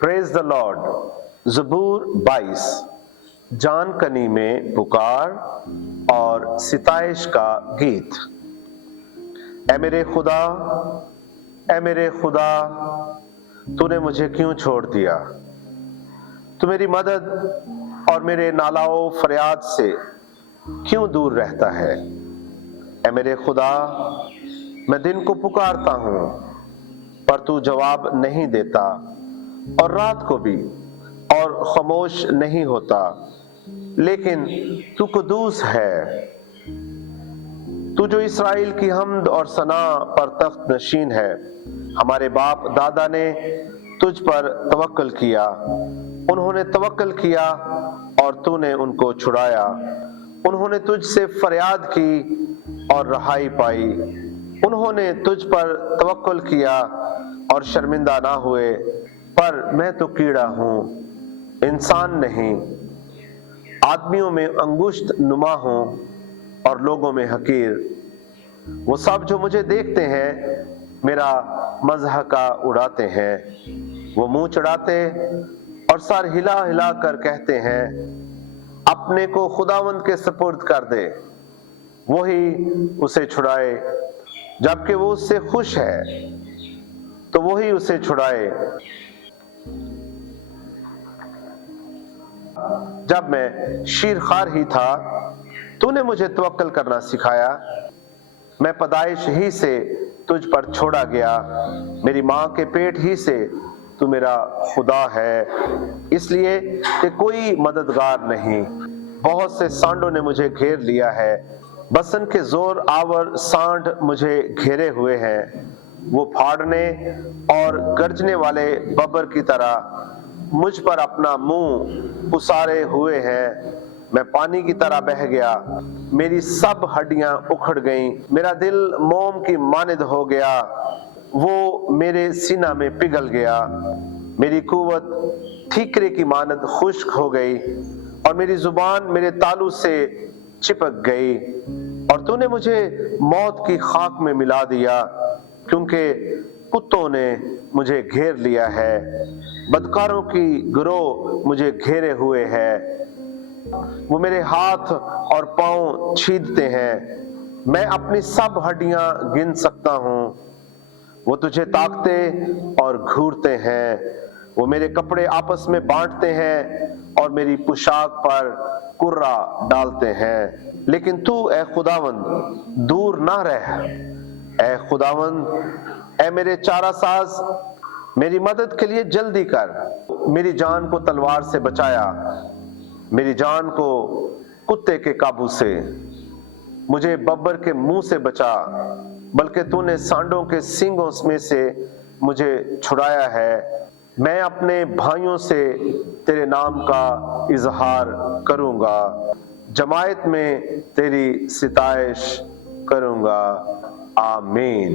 Praise the Lord. ज़बूर 22। जान कनी में पुकार और सिताइश का गीत। ऐ मेरे खुदा, ऐ मेरे खुदा, तूने मुझे क्यों छोड़ दिया? तू मेरी मदद और मेरे नालाओ फरियाद से क्यों दूर रहता है? ऐ मेरे खुदा, मैं दिन को पुकारता हूँ पर तू जवाब नहीं देता, और रात को भी और खामोश नहीं होता। लेकिन तू कुदूस है, तू जो इसराइल की हम्द और सना पर तख्त नशीन है। हमारे बाप दादा ने तुझ पर तवक्कल किया, उन्होंने तवक्कल किया और तूने उनको छुड़ाया। उन्होंने तुझ से फरियाद की और रहाई पाई। उन्होंने तुझ पर तवक्कुल किया और शर्मिंदा ना हुए। पर मैं तो कीड़ा हूँ, इंसान नहीं, आदमियों में अंगुष्ठ नुमा हूँ और लोगों में हकीर। वो सब जो मुझे देखते हैं मेरा मज़हका उड़ाते हैं। वो मुंह चढ़ाते और सर हिला हिला कर कहते हैं, अपने को खुदावंद के सुपुर्द कर दे, वही उसे छुड़ाए। जबकि वो उससे खुश है तो वही उसे छुड़ाए। जब मैं शीरखार ही था तूने मुझे तवक्कल करना सिखाया। मैं पैदाइश ही से तुझ पर छोड़ा गया, मेरी माँ के पेट ही से तू मेरा खुदा है। इसलिए कि कोई मददगार नहीं, बहुत से सांडों ने मुझे घेर लिया है। बसन के जोर आवर सांड मुझे घेरे हुए हैं। वो फाड़ने और गरजने वाले बब्बर की तरह मुझ पर अपना मुंह उसारे हुए हैं। मैं पानी की तरह बह गया, मेरी सब हड्डियां उखड़ गईं। मेरा दिल मोम की मानिद हो गया, वो मेरे सीना में पिघल गया। मेरी कुव्वत ठीकरे की मानद खुश्क हो गई और मेरी जुबान मेरे तालू से चिपक गई। और तूने मुझे मौत की खाक में मिला दिया, क्योंकि कुत्तों ने मुझे घेर लिया है। बदकारों की गिरोह मुझे घेरे हुए है। वो मेरे हाथ और पांव छीदते हैं। मैं अपनी सब हड्डियां गिन सकता हूँ। वो तुझे ताकते और घूरते हैं। वो मेरे कपड़े आपस में बांटते हैं और मेरी पोशाक पर कुर्रा डालते हैं। लेकिन तू ऐ खुदावंद दूर ना रह। ऐ खुदावंद, ऐ मेरे चारा साज, मेरी मदद के लिए जल्दी कर। मेरी जान को तलवार से बचाया, मेरी जान को कुत्ते के काबू से। मुझे बब्बर के मुंह से बचा, बल्कि तूने सांडों के सींगों में से मुझे छुड़ाया है। मैं अपने भाइयों से तेरे नाम का इजहार करूंगा, जमायत में तेरी सिताइश करूंगा। आमीन।